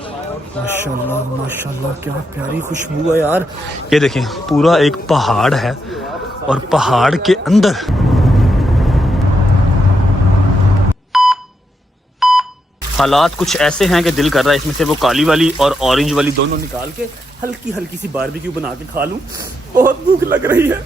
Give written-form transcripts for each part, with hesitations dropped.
माशाल्लाह माशाल्लाह, क्या प्यारी खुशबू है यार। ये देखें, पूरा एक पहाड़ है और पहाड़ के अंदर हालात कुछ ऐसे हैं कि दिल कर रहा है इसमें से वो काली वाली और ऑरेंज वाली दोनों निकाल के हल्की हल्की सी बारबेक्यू बना के खा लूं। बहुत भूख लग रही है,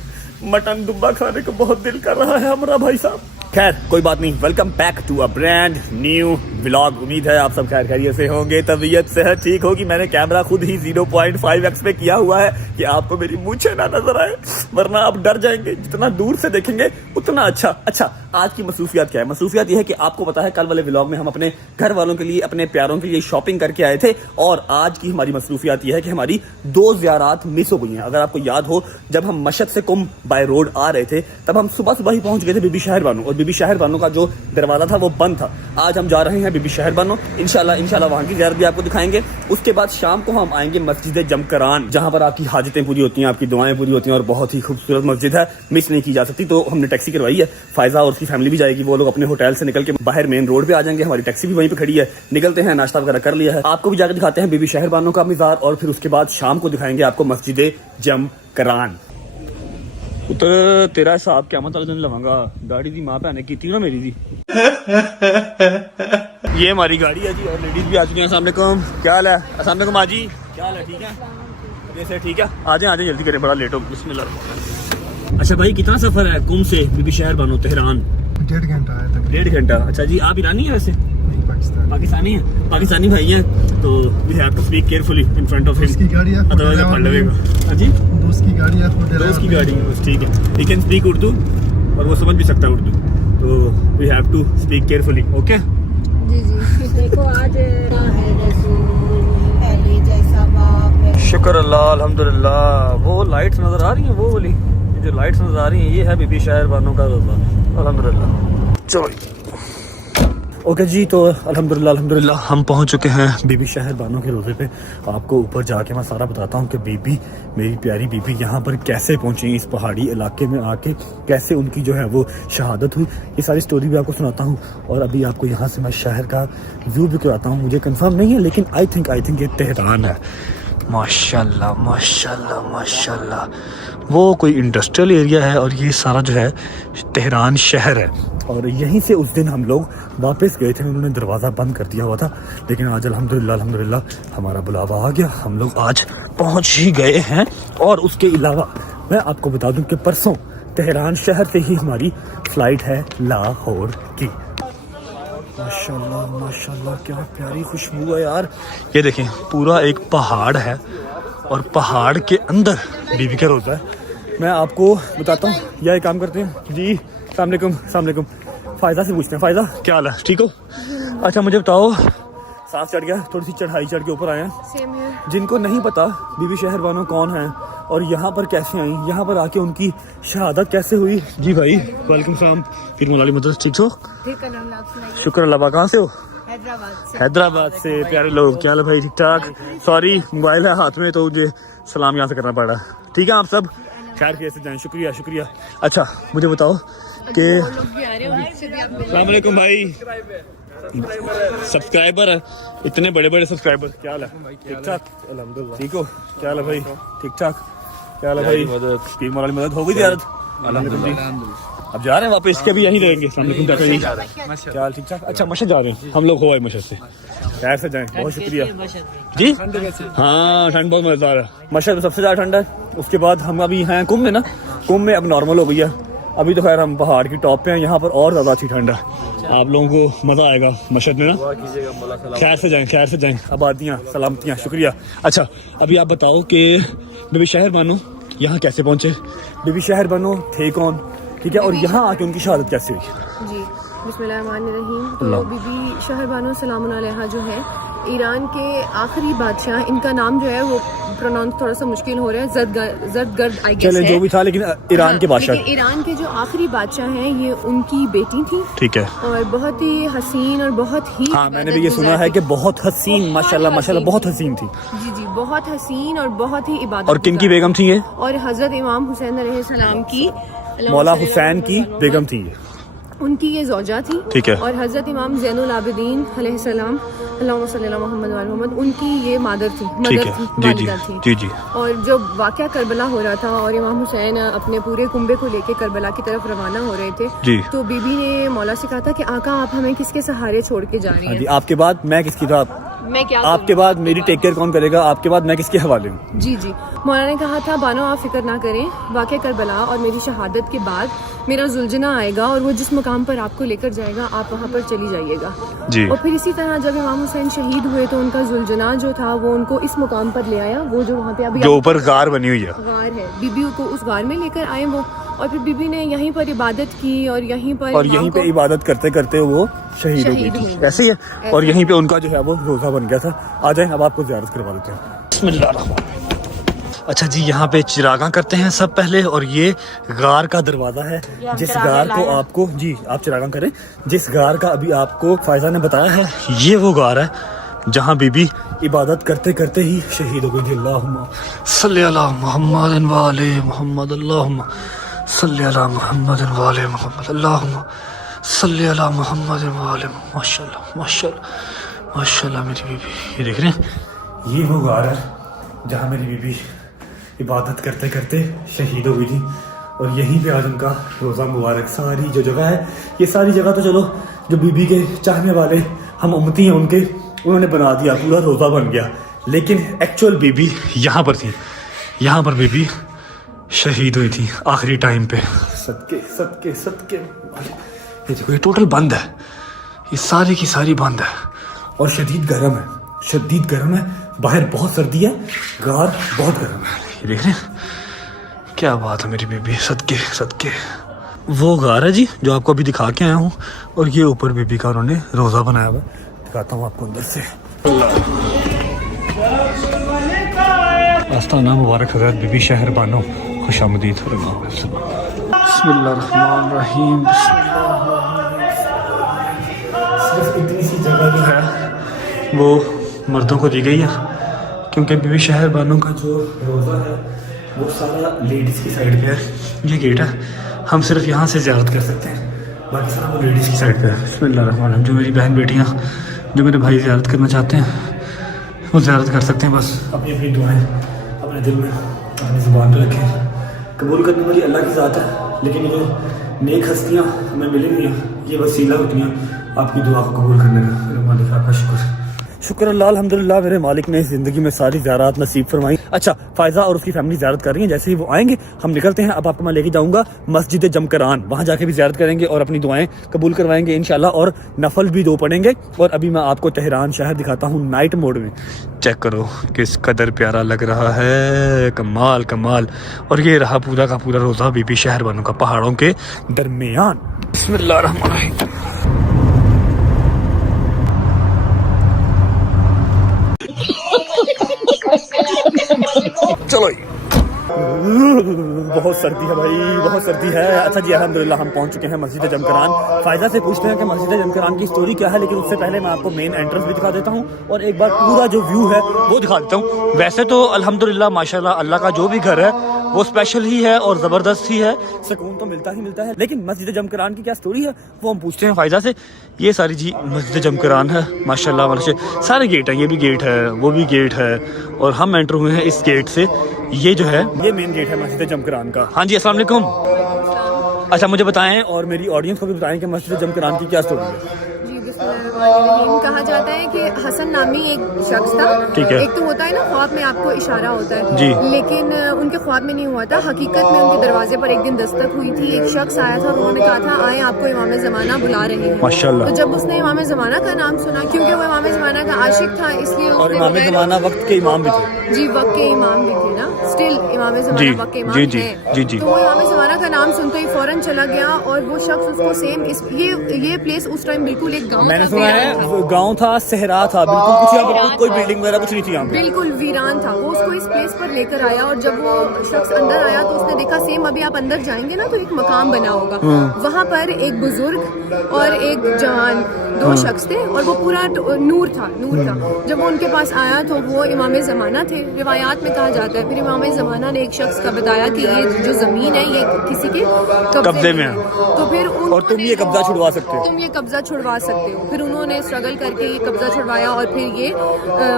मटन दुब्बा खाने को बहुत दिल कर रहा है हमारा भाई साहब। खैर कोई बात नहीं, welcome back to a brand new vlog. उम्मीद है आप सब खैर खैरियत से होंगे, तबीयत सेहत ठीक होगी। मैंने कैमरा खुद ही 0.5x पे किया हुआ है कि आपको मेरी मूंछें ना नजर आए, वरना आप डर जाएंगे। जितना दूर से देखेंगे उतना अच्छा। आज की मसरूफियात क्या है? मसरूफियात यह है कि आपको पता है कल वाले व्लॉग में हम अपने घर वालों के लिए, अपने प्यारों के लिए शॉपिंग करके आए थे, और आज की हमारी मसरूफियात यह है कि हमारी 2 ज़ियारात मिस हो गई हैं। अगर आपको याद हो, जब हम मशहद से कुंभ बाय रोड आ रहे थे तब हम सुबह ही पहुंच गए थे बीबी शहर बानो, और बीबी शहर बानो का जो दरवाजा था वो बंद था। आज हम जा रहे हैं बीबी शहर बानो, इंशाल्लाह वहां की ज़ियारत भी आपको दिखाएंगे। उसके बाद शाम को हम आएंगे मस्जिद जमकरान, जहां पर आपकी हाजतें पूरी होती हैं, आपकी दुआएं पूरी होती हैं, और बहुत ही खूबसूरत मस्जिद है, मिस नहीं की जा सकती। तो हमने टैक्सी करवाई है, फायजा और उसकी फैमिली भी जाएगी। वो लोग अपने होटल से निकल के बाहर मेन रोड पे आ जाएंगे, हमारी टैक्सी भी वहीं पे खड़ी है। निकलते हैं, नाश्ता वगैरह कर लिया है, आपको भी जाकर दिखाते हैं बीबी शहर बानो का मज़ार, और फिर उसके बाद शाम को दिखाएंगे आपको मस्जिद जमकरान। पुत्र तेरा हिसाब क्या मतलब दिन लवांगा, गाड़ी दी मां भैन की ना मेरी दी। ये हमारी गाड़ी है जी, और लेडीज भी आ चुकी हैं। अस्सलाम वालेकुम, क्या हाल है? अस्सलाम वालेकुम आजी, क्या हाल है? ठीक है, जैसे ठीक है, आ जाए जल्दी करें, बड़ा लेट हो। बिस्मिल्लाह। अच्छा भाई, कितना सफर है कुंभ से बीबी शहर बानो तेहरान? 1.5 घंटा है तक। 1.5 घंटा। अच्छा जी, आप ईरानी है वैसे? पाकिस्तानी है, पाकिस्तानी भाई है, तो we have to speak carefully in front of him, उसकी गाड़ी है, अदरवाइज आप पढ़ लेगा। हां जी, दोस्त की गाड़ी है, दोस्त की गाड़ी है, बस ठीक है। ही कैन स्पीक उर्दू और वो समझ भी सकता है उर्दू, तो we have to speak carefully. Okay जी देखो आज है पहले जैसा बाप। शुक्र अल्लाह, अल्हम्दुलिल्लाह। वो लाइट्स नजर आ रही हैं, वो वाली जो लाइट्स नजर आ रही हैं, ये है बीबी शहर बानो का रोज़ा। अल्हम्दुलिल्लाह। चलो ओके जी, तो अल्हम्दुलिल्लाह हम पहुंच चुके हैं बीबी शहर बानो के रोज़े पे। आपको ऊपर जाके मैं सारा बताता हूँ कि बीबी, मेरी प्यारी बीबी यहाँ पर कैसे पहुंची, इस पहाड़ी इलाके में आके कैसे उनकी जो है वो शहादत हुई। ये सारी स्टोरी भी आपको सुनाता हूँ, और अभी आपको यहाँ से मैं शहर का व्यू भी कराता हूँ। मुझे कंफर्म नहीं है, लेकिन आई थिंक ये तेहरान है। माशाल्लाह माशाल्लाह माशाल्लाह, वो कोई इंडस्ट्रियल एरिया है, और ये सारा जो है तेहरान शहर है। और यहीं से उस दिन हम लोग वापस गए थे, उन्होंने दरवाज़ा बंद कर दिया हुआ था, लेकिन आज अल्हम्दुलिल्लाह हमारा बुलावा आ गया, हम लोग आज पहुंच ही गए हैं। और उसके अलावा मैं आपको बता दूं कि परसों तेहरान शहर से ही हमारी फ़्लाइट है लाहौर की। माशाल्लाह माशाल्लाह, क्या प्यारी खुशबू है यार। ये देखें, पूरा एक पहाड़ है, और पहाड़ के अंदर बीबी का रोज़ा है। मैं आपको बताता हूँ, यह काम करते हैं जी। अस्सलाम वालेकुम। फ़ायदा से पूछते हैं, फ़ायदा क्या हाल है, ठीक हो? अच्छा मुझे बताओ, सांस चढ़ गया, थोड़ी सी चढ़ाई चढ़ के ऊपर आए हैं। जिनको नहीं पता बीबी शहर बानो कौन है और यहाँ पर कैसे आई, यहाँ पर आके उनकी शहादत कैसे हुई। जी भाई वालेकुम सलाम, फिर मौलाली मदद, ठीक हो? शुक्र अल्लाह। कहाँ से हो? हैदराबाद से। प्यारे लोग, क्या हाल है भाई? ठीक ठाक। सॉरी मोबाइल है हाथ में, तो मुझे सलाम यहाँ से करना पड़ा। ठीक है, आप सब खैर कैसे जाएं? शुक्रिया। अच्छा मुझे बताओ कि अस्सलाम वालेकुम भाई, सब्सक्राइबर है, इतने बड़े सब्सक्राइबर, क्या हाल है? ठीक ठाक अल्हम्दुलिल्लाह। ठीक हो? क्या हाल है भाई? ठीक ठाक। क्या हाल है भाई? मदद हो गई ज़ियारत? अब जा रहे हैं वापस के, भी यहीं रहेंगे? क्या हाल? ठीक ठाक। अच्छा मशहद जा रहे हैं हम लोग, हो आए मशहद से, खैर से जाएं। बहुत शुक्रिया जी। हाँ ठंड बहुत मज़ेदार है, मशहद में सबसे ज़्यादा ठंड है। उसके बाद हम अभी हैं कुंभ में ना, कुंभ में अब नॉर्मल हो गई है। अभी तो खैर हम पहाड़ की टॉप पे हैं, यहाँ पर और ज़्यादा अच्छी ठंड है, आप लोगों को मज़ा आएगा मशहद में ना। खैर से जाएं। आबादियाँ सलामतियाँ, शुक्रिया। अच्छा अभी आप बताओ कि बीबी शहर बानो यहाँ कैसे पहुँचे? बीबी शहर बानो थे कौन, ठीक है, और यहाँ आके उनकी शहादत कैसे हुई? जी बिस्मिल्लाहिर्रहमानिर्रहीम। तो बीबी शहर बानो सलामुन अलैहा जो है ईरान के आखिरी बादशाह, इनका नाम जो है वो प्रोनाउंस थोड़ा सा मुश्किल हो रहा है, जरदगर्द आई गेस है, जो भी था, लेकिन ईरान के बादशाह, ईरान के जो आखिरी बादशाह हैं, ये उनकी बेटी थी, ठीक है, और बहुत ही हसीन और बहुत ही, हाँ मैंने भी ये सुना है कि बहुत हसीन, माशाल्लाह बहुत हसीन थी। जी बहुत हसीन और बहुत ही इबादत। और किन की बेगम थी ये? और हजरत इमाम हुसैन अलैहिस्सलाम की, मौला हुसैन की बेगम थी, उनकी ये ज़ौजा थी, ठीक है। और हजरत इमाम ज़ैनुल आबिदीन अलैहिस्सलाम अल्लाहुम्मा सल्ली अला मोहम्मद व अला मोहम्मद, उनकी ये मादर थी, ठीक मदर है, थी, जी जी वालिदा थी। जी जी। और जब वाक़या करबला हो रहा था और इमाम हुसैन अपने पूरे कुंबे को लेके करबला की तरफ रवाना हो रहे थे, जी। तो बीबी ने मौला से कहा था कि आका आप हमें किसके सहारे छोड़ के जा रही हाँ जी, हैं? आपके बाद मैं किसकी था? मैं क्या आपके करूं? बाद मेरी टेक केयर कौन करेगा? आपके बाद मैं किसके हवाले हूँ? जी जी। मौला ने कहा था बानो आप फिक्र ना करें, वाक़या करबला और मेरी शहादत के बाद मेरा जुलझना आएगा और वो जिस मुकाम पर आपको लेकर जाएगा आप वहाँ पर चली जाइएगा। जी। और फिर इसी तरह जब इमाम हुसैन शहीद हुए तो उनका जुलझना जो था वो उनको इस मुकाम पर ले आया, वो जो वहाँ पे अभी जो ऊपर गार बनी हुई है, गार है, बीबी को उस गार में लेकर आए वो, और फिर बीबी ने यहीं पर इबादत की और यहीं पर यहीं पे इबादत करते करते वो शहीद हो गई थी। ऐसे ही है। और यहीं पे उनका जो है वो रोज़ा बन गया था। आ जाए अब आपको ज़ियारत करवा देते हैं। बिस्मिल्लाह। अच्छा जी, यहाँ पे चिरागा करते हैं सब पहले, और ये गार का दरवाज़ा है जिस गार को आपको, जी आप चिरागा करें, जिस गार का अभी आपको फायजा ने बताया है, ये वो गार है जहाँ बीबी इबादत करते करते ही शहीद हो गई थी। अल्लाहुम्मा सल्ली अला मुहम्मद व आले मुहम्मद, अल्लाहुम्मा सल्ली अला मुहम्मद व आले मुहम्मद, अल्लाहुम्मा सल्ली अला मुहम्मद व आले। माशाल्लाह माशाल्लाह माशाल्लाह मेरी बीबी, ये देख रहे हैं, ये वो गार है जहाँ मेरी बीबी इबादत करते करते शहीद हो गई थी। और यहीं पे आज उनका रोज़ा मुबारक, सारी जो जगह है, ये सारी जगह तो चलो जो बीबी के चाहने वाले हम उम्मती हैं उनके, उन्होंने बना दिया, पूरा रोज़ा बन गया, लेकिन एक्चुअल बीबी यहाँ पर थी, यहाँ पर बीबी शहीद हुई थी आखिरी टाइम पे। सदके सदके सदके। ये देखो, ये टोटल बंद है, ये सारी की सारी बंद है और शदीद गर्म है, शदीद गर्म है, बाहर बहुत सर्दी है, गार बहुत गर्म है। ये देख रहे हैं, क्या बात है मेरी बीबी, सदके सदके। वो गार है जी जो आपको अभी दिखा के आया हूँ, और ये ऊपर बीबी का उन्होंने रोज़ा बनाया हुआ, दिखाता हूँ आपको अंदर से। आस्ताना मुबारक हज़रत बीबी शहर बानो, खुशामदीद। बिस्मिल्लाहिर्रहमानिर्रहीम। सिर्फ इतनी सी जगह जो है वो मर्दों को दी गई है, क्योंकि बीबी शहर बानो का जो रोज़ा है वो सारा लेडीज़ की साइड पे है। ये गेट है, हम सिर्फ यहाँ से ज़ियारत कर सकते हैं, बाकी सारा वो लेडीज़ की साइड पे है। बिस्मिल्लाहिर्रहमानिर्रहीम। जो मेरी बहन बेटियाँ, जो मेरे भाई ज़ियारत करना चाहते हैं वो ज़ियारत कर सकते हैं, बस अपनी अपनी दुआएं अपने दिल में अपनी ज़ुबान पर रखें। कबूल करने वाली अल्लाह की ज़ात है, लेकिन ये नेक हस्तियाँ हमें मिलेंगी, ये वसीला होती हैं आपकी दुआ को कबूल करने का। मेरे मालिक आपका शुक्र, शुक्र अल्लाह, अल्हम्दुलिल्लाह मेरे मालिक ने ज़िंदगी में सारी ज़ियारत नसीब फरमाई। अच्छा, फ़ायज़ा और उसकी फैमिली ज़ियारत कर रही हैं, जैसे ही वो आएंगे हम निकलते हैं। अब आपको मैं लेके जाऊंगा मस्जिद जमकरान, वहाँ जाके भी ज़ियारत करेंगे और अपनी दुआएं कबूल करवाएंगे इंशाल्लाह, और नफल भी 2 पढ़ेंगे। और अभी मैं आपको तेहरान शहर दिखाता हूँ नाइट मोड में। चेक करो किस कदर प्यारा लग रहा है, कमाल कमाल। और ये रहा पूरा का पूरा रोज़ा बीबी शहर बानो का, पहाड़ों के दरमियान। बिस्मिल्लाहिर्रहमानिर्रहीम। चलो, बहुत सर्दी है भाई, बहुत सर्दी है। अच्छा जी, अल्हम्दुलिल्लाह हम पहुंच चुके हैं मस्जिद जमकरान। फायदा से पूछते हैं कि मस्जिद जमकरान की स्टोरी क्या है, लेकिन उससे पहले मैं आपको मेन एंट्रेंस भी दिखा देता हूं और एक बार पूरा जो व्यू है वो दिखा देता हूं। वैसे तो अल्हम्दुलिल्लाह माशाल्लाह अल्लाह का जो भी घर है वो स्पेशल ही है और ज़बरदस्त ही है, सुकून तो मिलता ही मिलता है। लेकिन मस्जिद जमकरान की क्या स्टोरी है वो हम पूछते हैं फायदा से। ये सारी जी मस्जिद जमकरान है माशाल्लाह, माशाल्लाह सारे गेट हैं, ये भी गेट है, वो भी गेट है, और हम एंटर हुए हैं इस गेट से। ये जो है ये मेन गेट है मस्जिद जमकरान का। हाँ जी, अस्सलाम वालेकुम। अच्छा, मुझे बताएं और मेरी ऑडियंस को भी बताएं कि मस्जिद जमकरान की क्या स्टोरी है। कहा जाता है कि हसन नामी एक शख्स था, ठीक है। एक तो होता है ना ख्वाब में आपको इशारा होता है जी, लेकिन उनके ख्वाब में नहीं हुआ था, हकीकत में उनके दरवाजे पर एक दिन दस्तक हुई थी। एक शख्स आया था, उन्होंने कहा था आए आपको इमाम ज़माना बुला रहे हैं। माशाल्लाह। तो जब उसने इमाम ज़माना का नाम सुना, क्योंकि वो इमाम ज़माना का आशिक था, इसलिए और इमाम ज़माना वक्त के इमाम भी थे। जी, वक्त के इमाम भी थे ना, स्टिल इमाम ज़माना वक्त के इमाम जी जी हैं। जी। तो वो इमाम ज़माना का नाम सुनते ही फौरन चला गया, और वो शख्स उसको सेम ये प्लेस उस टाइम बिल्कुल एक गाँव, मैंने सुना है गाँव था, सहरा था, बिल्कुल कुछ यहाँ पर कोई बिल्डिंग वगैरह कुछ नहीं थी यहाँ पे, बिल्कुल वीरान था। वो उसको इस प्लेस पर लेकर आया, और जब वो शख्स अंदर आया तो उसने देखा सेम अभी आप अंदर जाएंगे ना तो एक मकाम बना होगा, वहाँ पर एक बुजुर्ग और एक जवान 2 शख्स थे और वो पूरा नूर था। जब वो उनके पास आया तो वो इमाम ज़माना थे, रिवायात में कहा जाता है। फिर इमाम ज़माना ने एक शख्स का बताया कि ये जो ज़मीन है ये किसी के कब्जे में है, तो फिर और तुम ये कब्जा छुड़वा सकते हो, तुम ये कब्जा छुड़वा सकते हो। फिर उन्होंने स्ट्रगल करके ये कब्जा छुड़वाया और फिर ये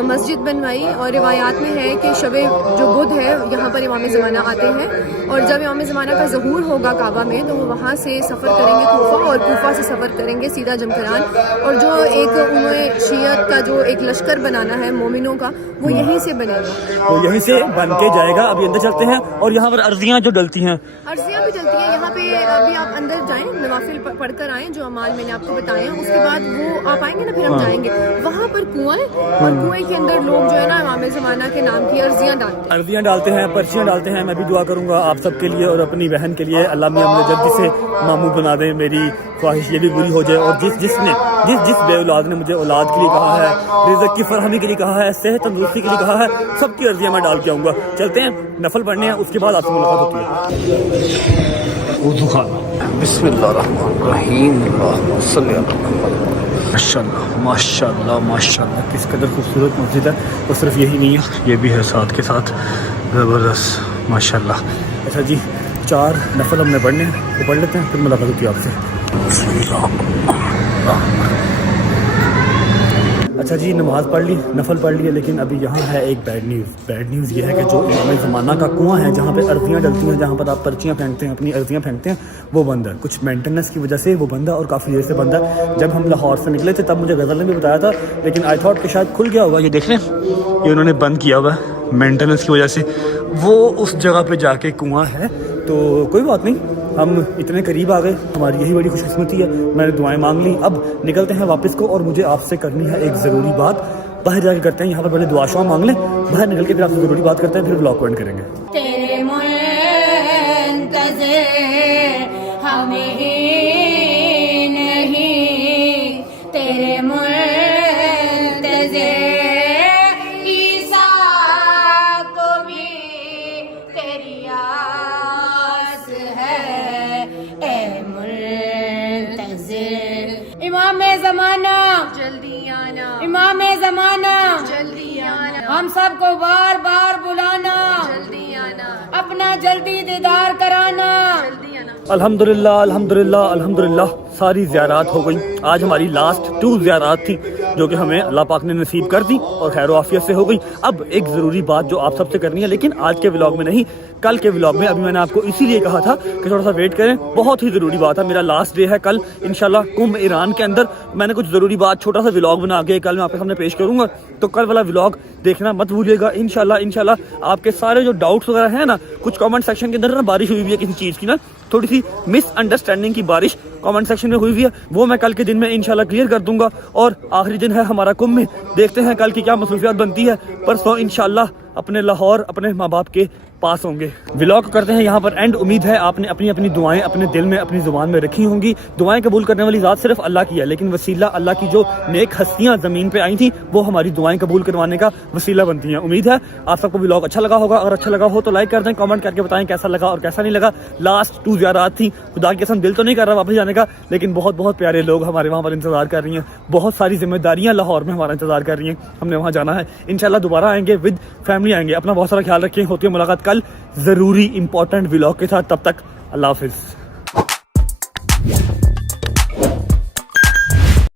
मस्जिद बनवाई। और रिवायात में है कि शब जो बुध है यहाँ पर इमाम ज़माना आते हैं और जब इमाम ज़माना का ज़हूर होगा काबा में तो वो वहाँ से सफ़र करेंगे कूफा और कूफा से सफ़र करेंगे सीधा जमकरान। और जो एक उन्हें शियत का जो एक लश्कर बनाना है मोमिनों का वो यहीं से बनेगा, वो यहीं से बन के जाएगा। अभी अंदर चलते हैं और यहाँ पर अर्जियाँ जो डलती हैं, अर्जियाँ भी चलती हैं यहाँ पे। अभी आप अंदर जाएं, नवाफिल पढ़कर आएँ जो अमाल मैंने आपको बताए हैं, उसके बाद वो आप आएंगे ना फिर हम जाएंगे वहाँ पर कुआं है और कुएं के अंदर लोग जो है ना इमाम ज़माना के नाम की अर्जियाँ डालते हैं, पर्चियाँ डालते हैं। मैं भी दुआ करूँगा आप सबके लिए और अपनी बहन के लिए, अल्लाह मियां मुझे जल्दी से मामू बना दे, मेरी ख्वाहिश ये भी पूरी हो जाए। और जिस बे औलाद ने मुझे औलाद के लिए कहा है, रिज़्क़ की फरहमी के लिए कहा है, सेहत तंदुरुस्ती के लिए कहा है, सबकी अर्जियाँ मैं डाल के आऊँगा। चलते हैं नफल पढ़ने हैं, उसके बाद आपसे मुलाकात होती है। वुज़ू खाना, बिस्मिल्लाहिर्रहमानिर्रहीम, अल्लाहुम्मा सल्लि अला मुहम्मद। माशाल्लाह माशाल्लाह माशाल्लाह, किस कदर खूबसूरत मस्जिद है। और सिर्फ यही नहीं है, ये भी है साथ के साथ, ज़बरदस्त माशाल्लाह। अच्छा जी, 4 नफल हमने पढ़ने हैं, तो पढ़ लेते हैं, फिर मुलाकात होती है आपसे। अच्छा जी, नमाज़ पढ़ ली, नफल पढ़ लिया, लेकिन अभी यहाँ है एक बैड न्यूज़ ये है कि जो इमाम ज़माना का कुआं है जहाँ पे अर्जियाँ डलती हैं, जहाँ पर आप पर्चियाँ फेंकते हैं, अपनी अर्जियाँ फेंकते हैं, वो बंद है। कुछ मेंटेनेंस की वजह से वो बंद है और काफ़ी देर से बंद है। जब हम लाहौर से निकले थे तब मुझे गज़ल ने भी बताया था, लेकिन आई थॉट कि शायद खुल गया होगा। ये देख लें, ये उन्होंने बंद किया हुआ है मेंटेनेंस की वजह से। वो उस जगह पर जाके कुआँ है, तो कोई बात नहीं, हम इतने करीब आ गए, हमारी यही बड़ी खुशकिस्मती है। मैंने दुआएं मांग ली, अब निकलते हैं वापस को। और मुझे आपसे करनी है एक ज़रूरी बात, बाहर जाके करते हैं। यहाँ पर पहले दुआ शुआ मांग लें, बाहर निकल के फिर आपसे ज़रूरी बात करते हैं, फिर ब्लॉग एंड करेंगे। तेरे मुंतज़िर हमें नहीं, तेरे मुंतज़िर ईसा को भी तेरी आस है। ए मुंतज़िर इमाम ज़माना जल्दी आना, इमाम ज़माना जल्दी आना, हम सबको बार बार बुलाना, जल्दी आना, अपना जल्दी दीदार कराना। जल्दी आना। अल्हम्दुलिल्लाह अल्हम्दुलिल्लाह अल्हम्दुलिल्लाह, सारी ज़ियारात हो गई। आज हमारी लास्ट 2 ज़ियारात थी जो कि हमें अल्लाह पाक ने नसीब कर दी और खैर आफियत से हो गई। अब एक ज़रूरी बात जो आप सबसे करनी है, लेकिन आज के व्लॉग में नहीं, कल के व्लॉग में। अभी मैंने आपको इसीलिए कहा था कि थोड़ा सा वेट करें, बहुत ही ज़रूरी बात है। मेरा लास्ट डे है कल इंशाल्लाह कुंभ ईरान के अंदर। मैंने कुछ ज़रूरी बात, छोटा सा व्लॉग बना के कल मैं आपके सामने पेश करूँगा, तो कल वाला व्लॉग देखना मत भूलिएगा। इंशाल्लाह आपके सारे जो डाउट्स वगैरह हैं ना, कुछ कमेंट सेक्शन के अंदर ना बारिश हुई हुई है किसी चीज़ की, ना थोड़ी सी मिसअंडरस्टैंडिंग की बारिश कमेंट सेक्शन में हुई हुई है, वो मैं कल के दिन में इंशाल्लाह क्लियर कर दूंगा। और आखिरी दिन है हमारा कुंभ में, देखते हैं कल की क्या मसरूफियात बनती है। परसों इंशाल्लाह अपने लाहौर अपने माँ बाप के पास होंगे। व्लॉग करते हैं यहाँ पर एंड। उम्मीद है आपने अपनी अपनी दुआएं अपने दिल में अपनी जुबान में रखी होंगी। दुआएं कबूल करने वाली ज़ात सिर्फ अल्लाह की है, लेकिन वसीला अल्लाह की जो नेक हस्तियाँ ज़मीन पे आई थी वो हमारी दुआएं कबूल करवाने का वसीला बनती हैं। उम्मीद है आप सबको व्लॉग अच्छा लगा होगा। अगर अच्छा लगा हो तो लाइक कर दें, कमेंट करके बताएं कैसा लगा और कैसा नहीं लगा। लास्ट 2 ज़ियारात थी, खुदा की कसम दिल तो नहीं कर रहा वापस जाने का, लेकिन बहुत बहुत प्यारे लोग हमारे वहाँ पर इंतजार कर रही हैं। बहुत सारी जिम्मेदारियाँ लाहौर में हमारा इंतजार कर रही हैं, हमने वहाँ जाना है। इंशाल्लाह दोबारा आएंगे, विद फैमिली आएंगे। अपना बहुत सारा ख्याल रखें, होती है मुलाकात कल ज़रूरी इंपॉर्टेंट व्लॉग के साथ। तब तक अल्लाह हाफिज़।